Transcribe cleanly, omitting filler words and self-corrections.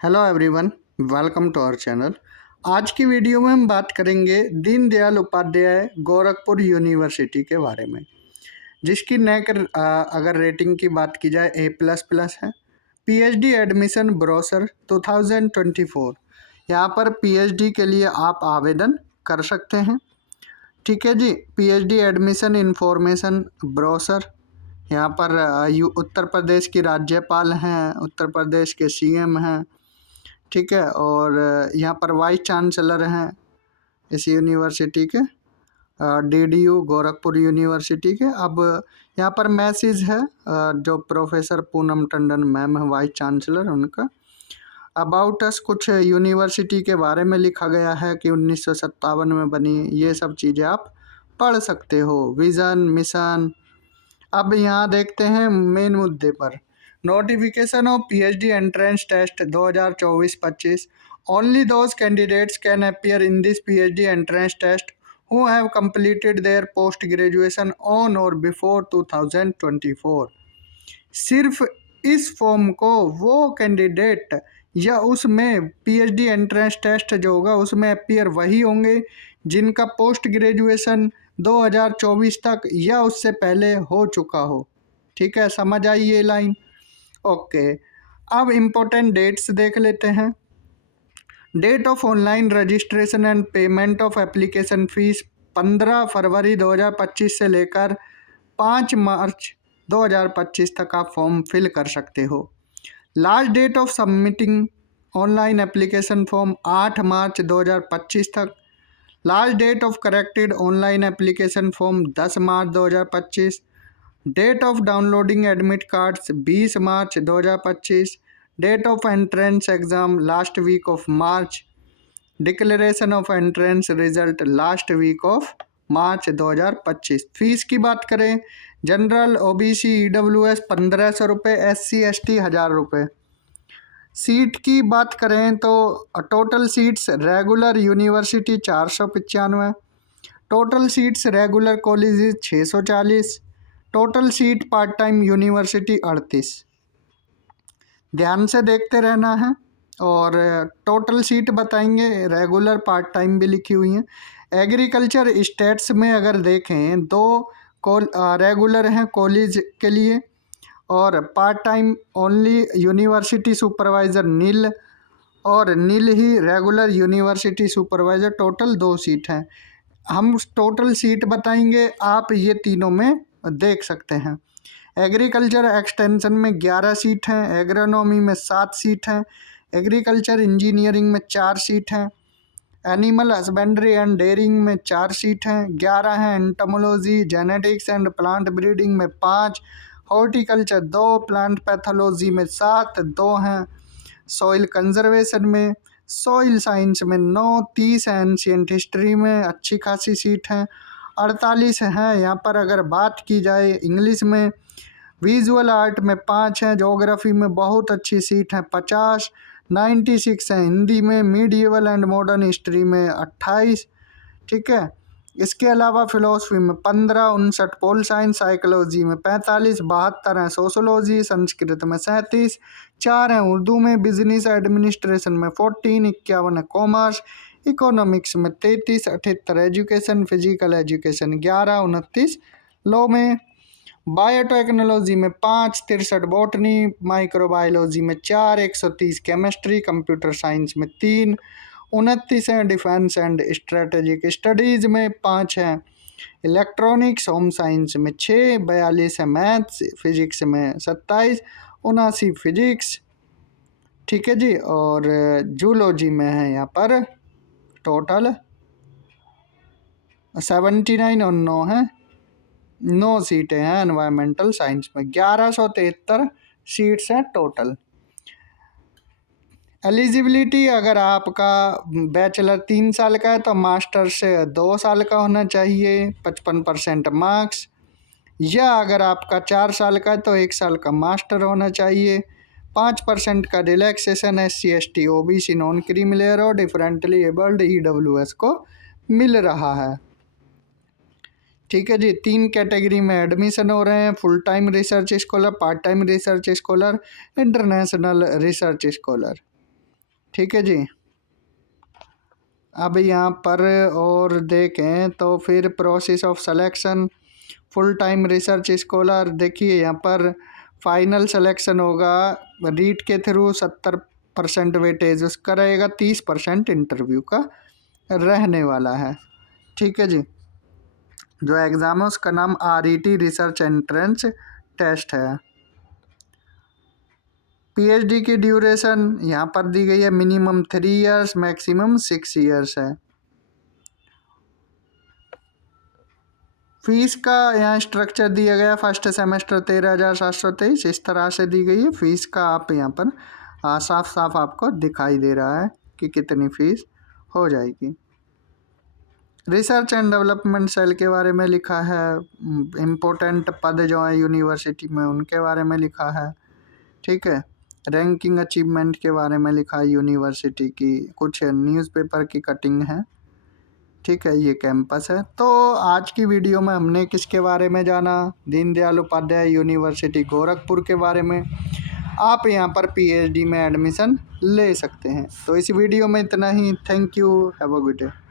Hello everyone, welcome to our channel. आज की video में हम बात करेंगे दीनदयाल उपाध्याय गोरखपुर यूनिवर्सिटी के बारे में, जिसकी नैक अगर रेटिंग की बात की जाए A++ है। पीएचडी एडमिशन ब्रोशर 2024, यहाँ पर पीएचडी के लिए आप आवेदन कर सकते हैं। ठीक है जी। पीएचडी एडमिशन इंफॉर्मेशन ब्रोशर, यहाँ पर उत्तर प्रदेश की राज्यपाल हैं, उत्तर प्रदेश के सीएम हैं। ठीक है। और यहाँ पर वाइस चांसलर हैं इस यूनिवर्सिटी के, डीडीयू गोरखपुर यूनिवर्सिटी के। अब यहाँ पर मैसेज है जो प्रोफेसर पूनम टंडन मैम है वाइस चांसलर, उनका अबाउट अस कुछ यूनिवर्सिटी के बारे में लिखा गया है कि 1957 में बनी। ये सब चीज़ें आप पढ़ सकते हो, विज़न मिशन। अब यहाँ देखते हैं मेन मुद्दे पर। Notification of PhD entrance test 2024-25। Only those candidates can appear in this PhD entrance test who have completed their post graduation on or before 2024। सिर्फ इस फॉर्म को वो कैंडिडेट या उसमें पीएचडी एंट्रेंस टेस्ट जो होगा उसमें अपीयर वही होंगे जिनका पोस्ट ग्रेजुएशन 2024 तक या उससे पहले हो चुका हो। ठीक है, समझ आई ये लाइन? ओके। अब इम्पोर्टेंट डेट्स देख लेते हैं। Date of online registration and payment of application fees 15 February 2025 से लेकर 5 मार्च 2025 तक आप फॉर्म फिल कर सकते हो। Last date of submitting online application form 8 March 2025 तक। Last date of corrected online application form 10 March 2025। Date of downloading admit cards 20 March 2025। Date of entrance exam last week of March. Declaration of entrance result last week of March 2025। Fees की बात करें, general OBC EWS 1500 रुपये, SC ST 1000 रुपये। Seat की बात करें तो total seats regular university 495, total seats regular college 640, total seat part time university 38। ध्यान से देखते रहना है। और टोटल सीट बताएंगे, रेगुलर पार्ट टाइम भी लिखी हुई हैं। एग्रीकल्चर स्टेट्स में अगर देखें दो रेगुलर हैं कॉलेज के लिए, और part time only university supervisor Neel, और नील ही regular university supervisor. Total 2 seat हैं। हम टोटल सीट बताएंगे, आप ये तीनों में देख सकते हैं। एग्रीकल्चर एक्सटेंशन में 11 सीट हैं, एग्रोनॉमी में 7 सीट हैं, एग्रीकल्चर इंजीनियरिंग में 4 सीट हैं, एनिमल हस्बेंड्री एंड डेयरिंग में 4 सीट हैं, 11 हैं entomology genetics and plant breeding में 5, हॉर्टिकल्चर 2, प्लांट पैथोलॉजी में 7, 2 हैं सॉइल कंजर्वेशन में, सॉइल साइंस में 9, 30 हैं एंशिएंट हिस्ट्री में, अच्छी खासी सीट हैं। 48 हैं यहाँ पर अगर बात की जाए इंग्लिश में। विजुअल आर्ट में 5 हैं, ज्योग्राफी में बहुत अच्छी सीट हैं 50, 96 हैं हिंदी में, मीडिएवल एंड मॉडर्न हिस्ट्री में 28। ठीक है। इसके अलावा फिलोसफी में 15, 59 पोल साइंस, साइकोलॉजी में 45, 72 हैं सोशोलॉजी, संस्कृत में 37, 4 हैं उर्दू में, बिजनेस एडमिनिस्ट्रेशन में 14, 51 है कॉमर्स, इकोनॉमिक्स में 33, 78 एजुकेशन, फिजिकल एजुकेशन 11, 29 लॉ में, बायोटेक्नोलॉजी में 5, 63 बॉटनी, माइक्रोबायोलॉजी में 4, 130 केमिस्ट्री, कंप्यूटर साइंस में 3, 29 हैं डिफेंस एंड स्ट्रेटेजिक स्टडीज़ में 5 हैं, इलेक्ट्रॉनिक्स होम साइंस में 6, 42 है मैथ्स, फिजिक्स में 27, 79 फिजिक्स। ठीक है जी। और जूलॉजी में है यहाँ पर टोटल 79 और 9 है, 9 सीटें हैं एनवायरमेंटल साइंस में। 1173 सीट्स हैं टोटल। एलिजिबिलिटी, अगर आपका बैचलर 3 साल का है तो मास्टर्स 2 साल का होना चाहिए, 55% मार्क्स, या अगर आपका 4 साल का है तो 1 साल का मास्टर होना चाहिए। 5% का relaxation SC ST OBC non creamy layer और डिफरेंटली एबल्ड EWS को मिल रहा है। ठीक है जी। 3 कैटेगरी में एडमिशन हो रहे हैं, full time research scholar, part time research scholar, international research scholar. ठीक है जी। अब यहाँ पर और देखें तो फिर process of selection full time research scholar, देखिए यहाँ पर फाइनल सिलेक्शन होगा रीट के थ्रू 70% वेटेज उसका रहेगा, 30% इंटरव्यू का रहने वाला है। ठीक है जी। जो एग्ज़ाम है उसका नाम RET रिसर्च एंट्रेंस टेस्ट है। PhD की ड्यूरेशन यहाँ पर दी गई है मिनिमम 3 इयर्स मैक्सिमम 6 इयर्स है। फीस का यहाँ स्ट्रक्चर दिया गया, फर्स्ट सेमेस्टर 13,723 इस तरह से दी गई है फीस का। आप यहाँ पर साफ साफ आपको दिखाई दे रहा है कि कितनी फीस हो जाएगी। रिसर्च एंड डेवलपमेंट सेल के बारे में लिखा है, इम्पोर्टेंट पद जो है यूनिवर्सिटी में उनके बारे में लिखा है। ठीक है। रैंकिंग अचीवमेंट के बारे में लिखा है यूनिवर्सिटी की, कुछ न्यूज़पेपर की कटिंग है। ठीक है, ये कैंपस है। तो आज की वीडियो में हमने किसके बारे में जाना, दीनदयाल उपाध्याय यूनिवर्सिटी गोरखपुर के बारे में। आप यहाँ पर PhD में एडमिशन ले सकते हैं। तो इस वीडियो में इतना ही। Thank you, have a good day.